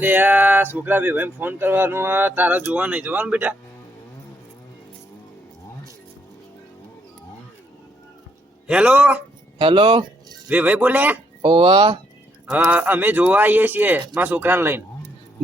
લે આ છોકરા બે ભાઈ ફોન કરવાનો તારા જોવા નહીં જવાનું બેટા. Hello hello. બે ભાઈ બોલે. ઓવા. અમે જોવા આવીએ છીએ મારા છોકરાને લઈને.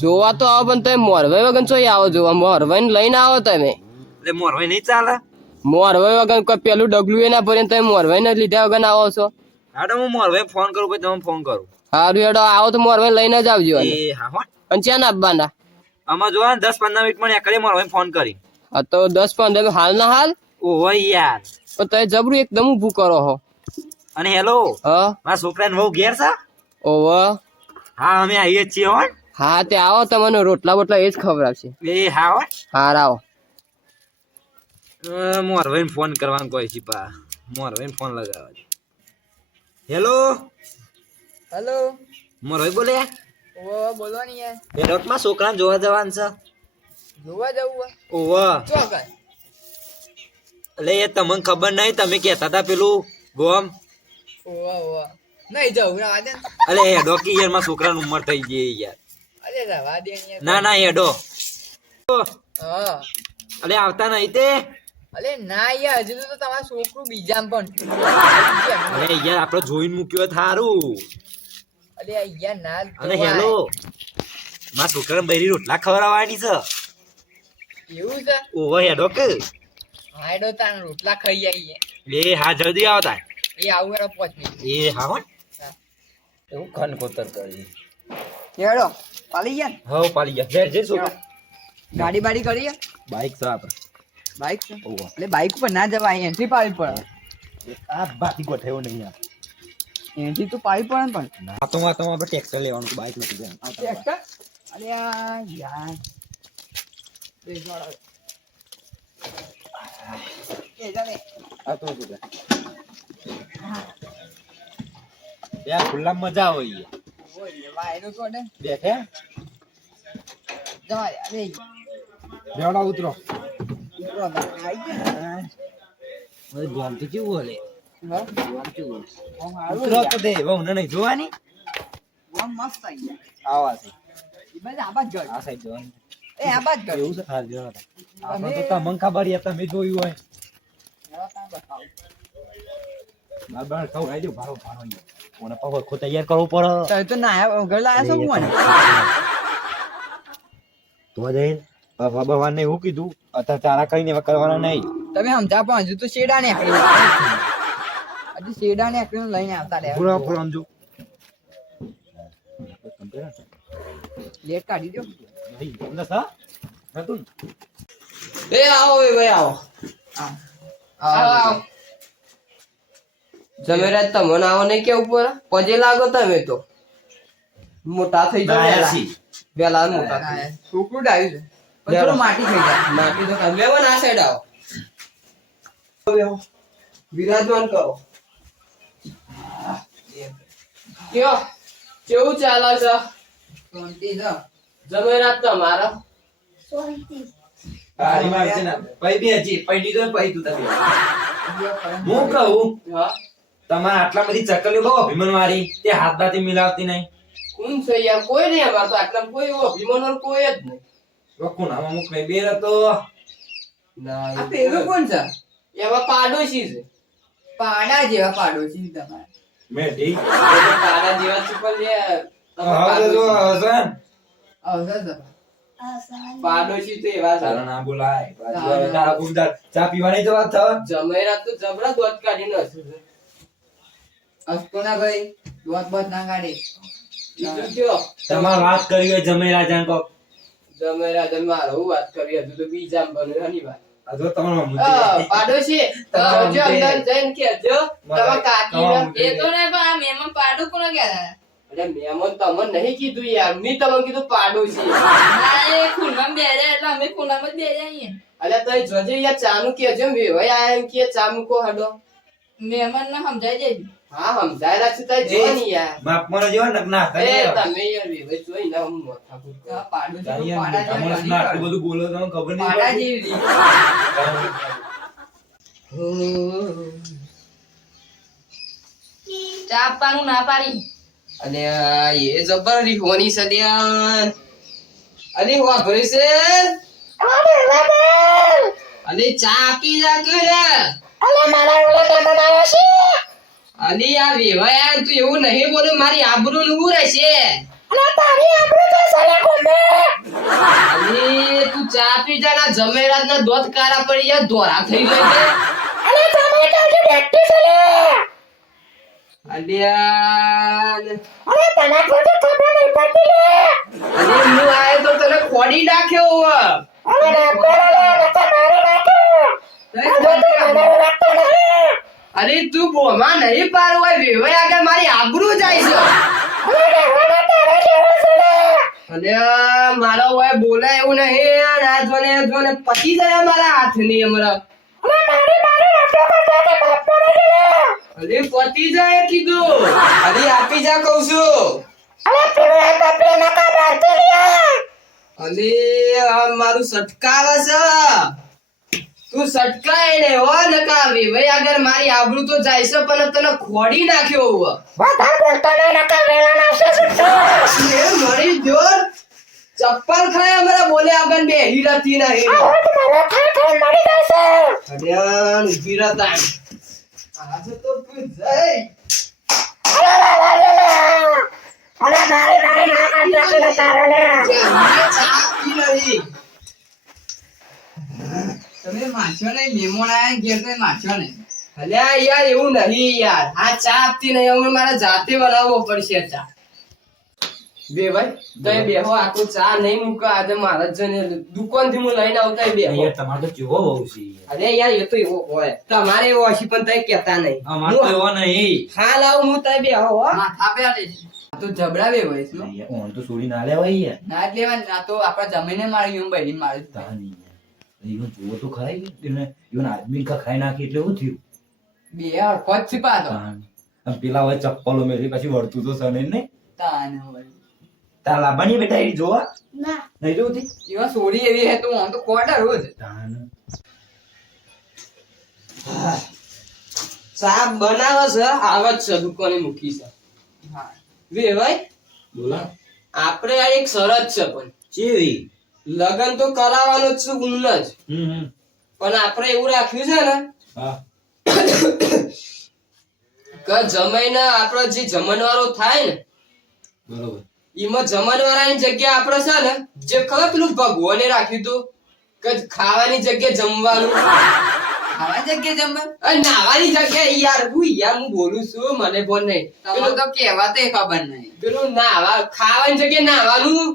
જોવા તો આવો પણ તમે મોરવાઈ વગર ચોઈ આવો જોવા? મોરવાઈ લઈને આવો તમે. એટલે મોરવાઈ નહીં ચાલે. મોરવાઈ વગર કોઈ પેલું ડગલું એ ના ભરીને તમે મોરવાઈ ને લીધા વગર આવો છો? હા તો હું મોરવાઈ ફોન કરું પછી તમે ફોન કરું. હારું હેડો આવો તો મોરવાઈ લઈને જ આવજો. એ હા હો. અને ક્યાં ના આપવાના? આમાં જોવા 10-15 મિનિટમાં એકડે મોરવાઈ ફોન કરી. હા તો 10-15 હાલ ના હાલ. ઓહો યાર. તો તમે જબરું એકદમ ઊભું કરો હો. અને હેલો હા મારા છોકરાને બહુ ઘેર છે. ઓવા. હા અમે આવીએ જ છીએ હો. હા તે આવો તમને રોટલા બોટલા એ જ ખવડાવશે. એ હા હો. હાર આવો. મોરવાઈને ફોન કરવાનું કોઈ છે પા. મોરવાઈને ફોન લગાવવા છે. Hello hello. મોરવાઈ બોલે. ઓવા બોલો ને યાર. પેલોટમાં છોકરાને જોવા જવાનું છે. જોવા જવું ઓવા. ચોકન. એટલે એ તમને ખબર નહીં તમે કહેતા હતા પેલું ગોમ. ઓવા નહીં જવું રવા દે. અલે હેડો કે યાર મારા છોકરાની ઉંમર થઈ ગઈ યાર. અરે રવા દે યાર. ના હેડો. હા. અલે આવતા નહીં તે. અલે ના યાર હજુ તો તમારું છોકરું બીજામ પણ. અલે યાર આપણે જોઈને મૂક્યો થારું. અલે યાર ના. અને હેલો મારા છોકરાને બૈરી રોટલા ખવડાવવાની છે. એવું છે? ઓવા હેડો કે. હાડો તાન રોટલા ખાઈ આવીએ. એ હા જલ્દી આવતા. એ આવું હેડો 5 મિનિટ. એ હા હો. એવું ખન કોતર કરી. હેડો પાલી ગયા ને? હા પાલી ગયા. જે છોકરા ગાડી બાડી કરીએ. બાઈક છે આપણે. બાઈક છે? ઓવા. એટલે બાઈક ઉપર ના જવાય એન્ટ્રી પાડી પડે. આ બાકી ગોઠવ્યો નહીં યાર. એન્ટ્રી તો પાડી પડે ને પણ. વાતોમાં આપણે ટ્રેક્ટર લેવાનું બાઈક નથી લેવાનું. ટ્રેક્ટર? અરે આ યાર. આ તો શું છે? યાર ખુલ્લા મજા આવે. બેઠે બેવડા ઉતરો. ગોમ તો કેવું હલે. ઉતરો તો દે બહુ નહીં જોવાની. આવા છે આ સાઈડ જોવાની. એવું છે હાલ જો આપણે તો તમને ખબર યાર તમે જોયું હોય. બાર ખવડાવી દો ભારો ભારો. ઓને પાછો ખો તૈયાર કરવું પડે. તો ના ઘર લાયા છો હું તો જઈને ભગવાન ને એવું કીધું અત્યારે તારા કઈ કરવાના નહીં. તમે સમજા પણ હજુ તો શેડા ને હજુ શેડા ને લઈને આવતા રહ્યા. પૂરા પૂરા સમજો. લેટ કાઢી દો. એ આવો એ ભાઈ આવો. આવો. જમેરાજ તમને આવો નહીં કે ઉપર પજે લાગો તમે તો મોટા થઈ જાવ. વેલા મોટા થઈ છોકરું ડાયું છે પણ થોડું માટી થઈ જાય. માટી તો તમે પણ આ સાઈડ આવો. વિરાજમાન કરો. કયો કેવું ચાલે છે? શાંતિ છે. જમેરાજ તમારા હું કહું હા તમારે આટલા બધી ચકલીઓ બહુ અભિમાન વાળી તે હાથ દાંતી મિલાવતી નહીં. કોણ છે યાર? કોઈ નહીં અમાર તો આટલા કોઈ એવો અભિમાન વાળો કોઈ જ નહીં. કોનામાં અમુક નહીં બેર હતો. ના આ પેલું કોણ છે? એવા પાડોશી છે. પાડા જેવા પાડોશી તમારે. મેઠી પાડા જેવા છે પણ હવે જો હસન આવશે તો. પાડોશી તો એવા તારા છે. ના બોલાય તારા ગુમદાર ચા પીવાની તો વાત થવા. જમેરા તો જબરા દોત કાઢીને હશે. અસ્તો ના ભાઈ દોત બોત ના કાઢે. બીજું કયો? તમારે વાત કરી હોય જમે રાજા કો જમેરા જમાર હું વાત કરી હજુ તો બીજા બન્યું એની વાત. આ જો તમારો પાડોશી આવજો અંદર જઈને કેજો તમારા કાકીને એ તો ને પણ આ મહેમાન પાડું કોને કહેતા અરે મહેમાન તમને નહીં કીધું યાર મેં તમને કીધું પાડોશી. ના એ ખુલ્લામાં બેહ્યા એટલે અમે ખુલ્લામાં જ બેહ્યા અહીંયા. અલ્યા તઈ જોજે યાર ચાનું કેજો વેવાઈ આયા એમ કે ચા મૂકો હડો. મહેમાન ને સમજાઈ દેજો. હા સમજાય રાખશું તઈ જો ની યાર. બાપ મને જો નકના એ તમે યાર વેવાઈ જોઈ ના હું માથા કૂટ. આ પાડોશી તો તારી પાડા જેવા તમારે ઘણી આટલું બધું બોલો તમને ખબર નહીં પાડા પડતી. જેવી રીત. ચા આપવાનું ના પાડી. અને એ જબર રીહોની સદિયાન અરે વાહ ભાઈ છે અરે ચા આપી જા કે અરે યાર વેવા યાર તું એવું નહીં બોલે મારી આબરૂ નું રહેશે અરે તું ચા પી જા ના જમેરાત ના દોત કારા પડી જા ધોરા થઈ ગઈ છે અલ્યાન અરે હું આયો તો તને ખોડી નાખ્યો અરે તું બોમાં નહીં પાર હોય વેવાય આગળ મારી આબરૂ જાય છે અલ્યા મારો હોય બોલે એવું નહીં આજ મને પતી જાય મારા હાથની હમણાં અરે પતી જાય કીધું અરે આપી જા કહું છું અરે આ મારું સટકાવે છે તું સટકાય ને હો નકાવી ભાઈ આગળ મારી આબરૂ તો જાય છે પણ તને ખોડી નાખ્યો હો મરી જો ચપ્પલ ખાય અમારા બોલે આગળ બે હીરાતી નહીં અરે હીરાતા આજે તો તું જઈ તમે માછો ને મેમોન આયા ઘેર તો માછો ને અલ્યા યાર એવું નહીં યાર આ ચા આપતી નહીં હવે મારે જાતે બનાવવો પડશે ચા બે ભાઈ તઈ બેહો આખું ચા નહીં મૂકા આજે મારા જને દુકાન થી હું લઈને આવતા બે યાર તમારે તો કેવો બહુ છે અરે યાર એ તો એવો હોય તમારે એવો હશે પણ તઈ કહેતા નહીં અમાર તો એવો નહીં હાલ આવ હું તઈ બેહો હો માથા પે આલે તો જબડા બે હોય શું યાર ઓન તો છોડી ના લેવાય યાર ના જ લેવા ના તો આપણા જમીને મારી હું બહેરી મારી તાની ઈનો જોવો તો ખરાઈ એને ઈવન આદમી કા ખાઈ નાખી એટલે એવું થયું બે હરખો જ છીપા તો તાન પેલા હોય ચપ્પલો મેરી પછી વળતું તો સને નહીં તાન હોય તાર લાબાની બેટા એ જોવા ના નહીં જોતી એવા સોડી એવી હે તો હું તો કોડા રોજ તાન શાક બનાવે છે આવત છે દુકાને મૂકી છે હા વે ભાઈ બોલા આપણે આ એક શરત છે પણ ચેવી લગન તો કરાવવાનો જ છે ઊન જ પણ આપણે એવું રાખ્યું છે ને હા કે જમાઈને આપણો જે જમણવારો થાય ને બરોબર એમાં જમણવારાની જગ્યા આપણે છે ને જે ખબર પેલું ભગવાને રાખ્યું તું કે ખાવાની જગ્યા જમવાનું ખાવા જગ્યા જમવા અને નાવાની જગ્યા યાર હું બોલું છું મને બોલ નહીં તમને તો કેવા તે ખબર નહીં પેલું નાવા ખાવાની જગ્યા નાવાનું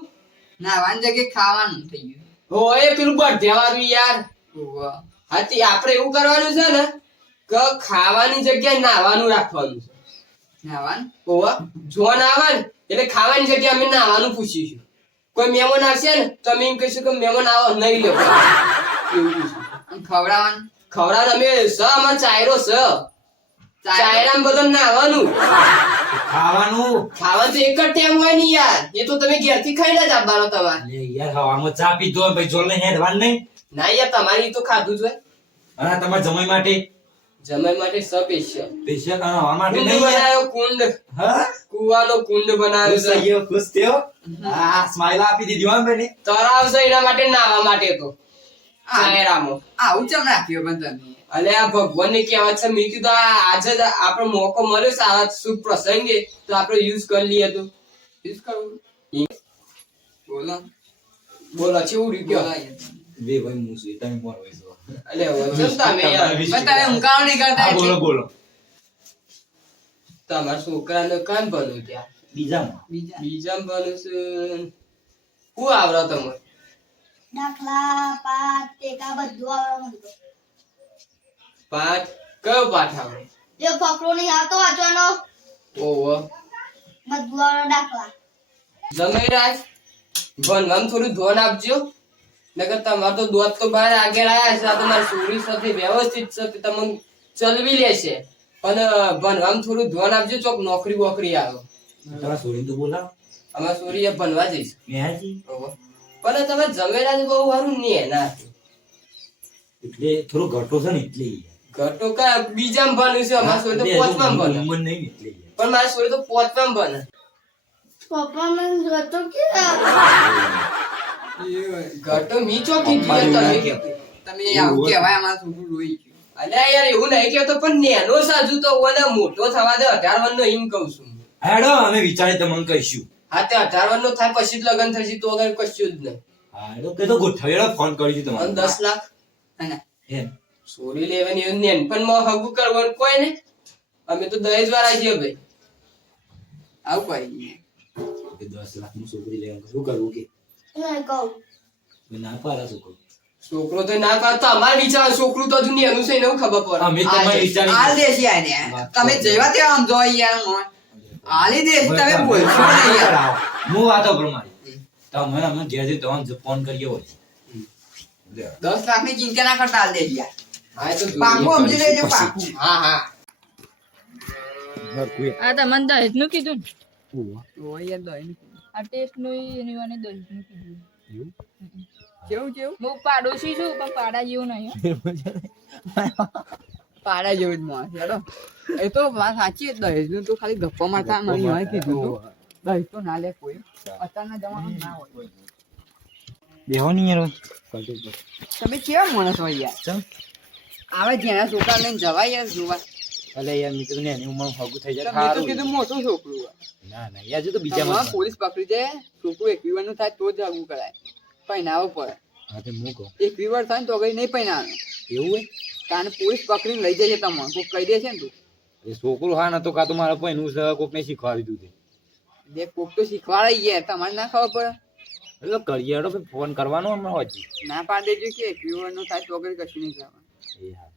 નાવાની જગ્યાએ ખાવાનું થઈ ગયું હોય પેલું બઢિયાવાળું યાર ઓવા હાથી આપણે એવું કરવાનું છે ને કે ખાવાની જગ્યાએ નાવાનું રાખવાનું છે નાવાનું હોવા જોન આવે ને એટલે ખાવાની જગ્યાએ અમે નાવાનું પૂછીશું કોઈ મહેમાન આવશે ને તો અમે એમ કહીશું કે મહેમાન આવો નહીં લેવો એવું પૂછીશું અને ખવડાવવાનું ખવડાવ અમે સ અમાર ચાયરો સ ચાયરામાં બધું નાવાનું ખાવાનું ખાવાનું તો એક જ ટાઈમ હોય ને યાર એ તો તમે ઘેરથી ખાઈને જ આવવાનો તમારે અલે યાર હવામાં ચા પીધો હોય ભાઈ જોલ ને હેડવાન નહીં ના યાર તમારી તો ખાધું જ હોય અને તમારા જમાઈ માટે જમાઈ માટે સ્પેશિયલ સ્પેશિયલ ખાવા માટે કુંડ નહીં યાર. બનાવ્યો કુંડ હા કુવાનો કુંડ બનાવ્યો ખુશ થઈ છે ગયો ખુશ થયો હા સ્માઈલ આપી દીધી હો બેની તળાવ છે એના માટે નાવા માટે તો ચાયરામાં આવું ચમ રાખ્યો પણ તમે અલે આ ભગવાન ની કહેવત છે મેં કીધું આજે જ આપણો મોકો મળ્યો છે આ શુભ પ્રસંગે તો આપણે યુઝ કરી લઈએ તો યુઝ કરવું બોલો બોલો કેવું રીત્યો બે ભાઈ મુસી તમે મોર હોય છો અલે વચન તમે યાર પણ તમે ઊંઘાવ નહીં કરતા હા, બોલો એટલે બોલો તમારા છોકરાને કામ બન્યું ત્યાં બીજામાં બીજા બીજામ બન્યું છે શું આવડે તમને દાખલા પાઠ ટેકા બધું આવે મને તો. પાઠ કયો પાઠ આવડે જે ફકરો નહીં આવતો વાંચવાનો ઓહો બધું આવે દાખલા જમાઈ રાજ ભણવામાં થોડું ધ્યાન આપજો નકર તમારે તો દોત તો બહાર આગળ આવ્યા છે આ તમારી સોરી સાથે વ્યવસ્થિત છે તે તમને ચલવી લેશે પણ ભણવામાં થોડું ધ્યાન આપજો ચોક નોકરી બોકરી આવે તમારા સોરી તો બોલાવો અમાર સોરી એ ભણવા જઈશ મેહાજી ઓહો. પણ તમે જમેરા બહુ સારું નહીં એના એટલે થોડો ઘટો છે ને એટલે ઘટો કા બીજામાં ભણ્યું છે અમાર સોરી તો પોચમાં ભણે ઉંમર નહીં એટલે પણ મારી સોરી તો પોચમાં ભણે પપ્પા મને જોતો કે ઘર તો મી ચોકી ગયો તમે તમે આવું કહેવાય અમારું છોકરું રોઈ ગયું. અલ્યા યાર એવું નહીં કહેતો પણ નેનો સાજુ તો ઓને મોટો થવા દે 18 વર્ષનો એમ કહું છું હેડો અમે વિચારી તમને કહીશું. હા તે 18 વર્ષનો થાય પછી જ લગ્ન થશે તો વગર કશું જ નહીં હેડો કે તો ગોઠવેલો ફોન કરી દીધો અને તમારે 10 લાખ અને એમ સોરી લેવાની એવું નેનપણમાં હગું કરવાનું કોઈ ને અમે તો દહેજ વાળા છીએ ભાઈ આવું કરી કે 10 લાખનું છોકરી લેવાનું શું કરવું કે ના કહું ના પારા છોકરો છોકરો તો ના કરતો અમારે વિચાર છોકરું તો હજુ નેનું છે એને હું ખબર પડે અમે તમારે વિચારી હાલ દેશી આને તમે જેવા તેવા આમ જોઈ યાર મોય હાલી દેશી તમે બોલશો નહીં યાર હું વાતો પ્રમાણે તમને અમે ઘેર જઈ તમને ફોન કરીએ હોય 10 લાખની ચિંતા ના કરતા હાલ દેશી યાર હા એ તો પાકું સમજી લેજો પાકું હા હા આ તમને દહેજનું કીધું ને? ઓય યાર દહીં આ ટેસ્ટનું એની વાને દહેજનું કીધું. કેવું કેવું હું પાડોશી છું પણ પાડા જેવું નહીં હો. પાડા જેવું જ માણસ યાર એ તો વાત સાચી જ દહેજનું તો ખાલી ગપ્પા મારતા મને હોય કીધું તું દહેજ તો ના લે કોઈ અત્યારના જમાનામાં ના હોય બેહો નહીં યાર તમે કેવા માણસ હોય યાર આવે જેના છોકરા લઈને જવાય યાર જોવા અલે યાર મિત્રો ને એની ઉંમર હગું થઈ જાય મેં તો કીધું મોટું છોકરું હોય. ના ના યાર જો તો બીજા તમારે માં પોલીસ પકડી જાય છોકરું 21 નું થાય તો જ આગું કરાય પહેનાવો પડે હા તે હું કહું 21 વાર થાય ને તો કઈ નહીં પહેનાવાનું એવું હોય તાને પોલીસ પકડીને લઈ જાય છે તમને કોક કહી દે છે ને તું એ છોકરું હા નતો કાતો મારા પૈનું છે કોકને શીખવાડી દીધું બે કોક તો શીખવાડાઈ ગયા તમારે ના ખબર એટલે કરીએ હેડો ફોન કરવાનો હમણાં હજી પડે ના પાડી દેજો કે 21 વાર નું થાય તો કઈ કશું નહીં કરવાનું એ હા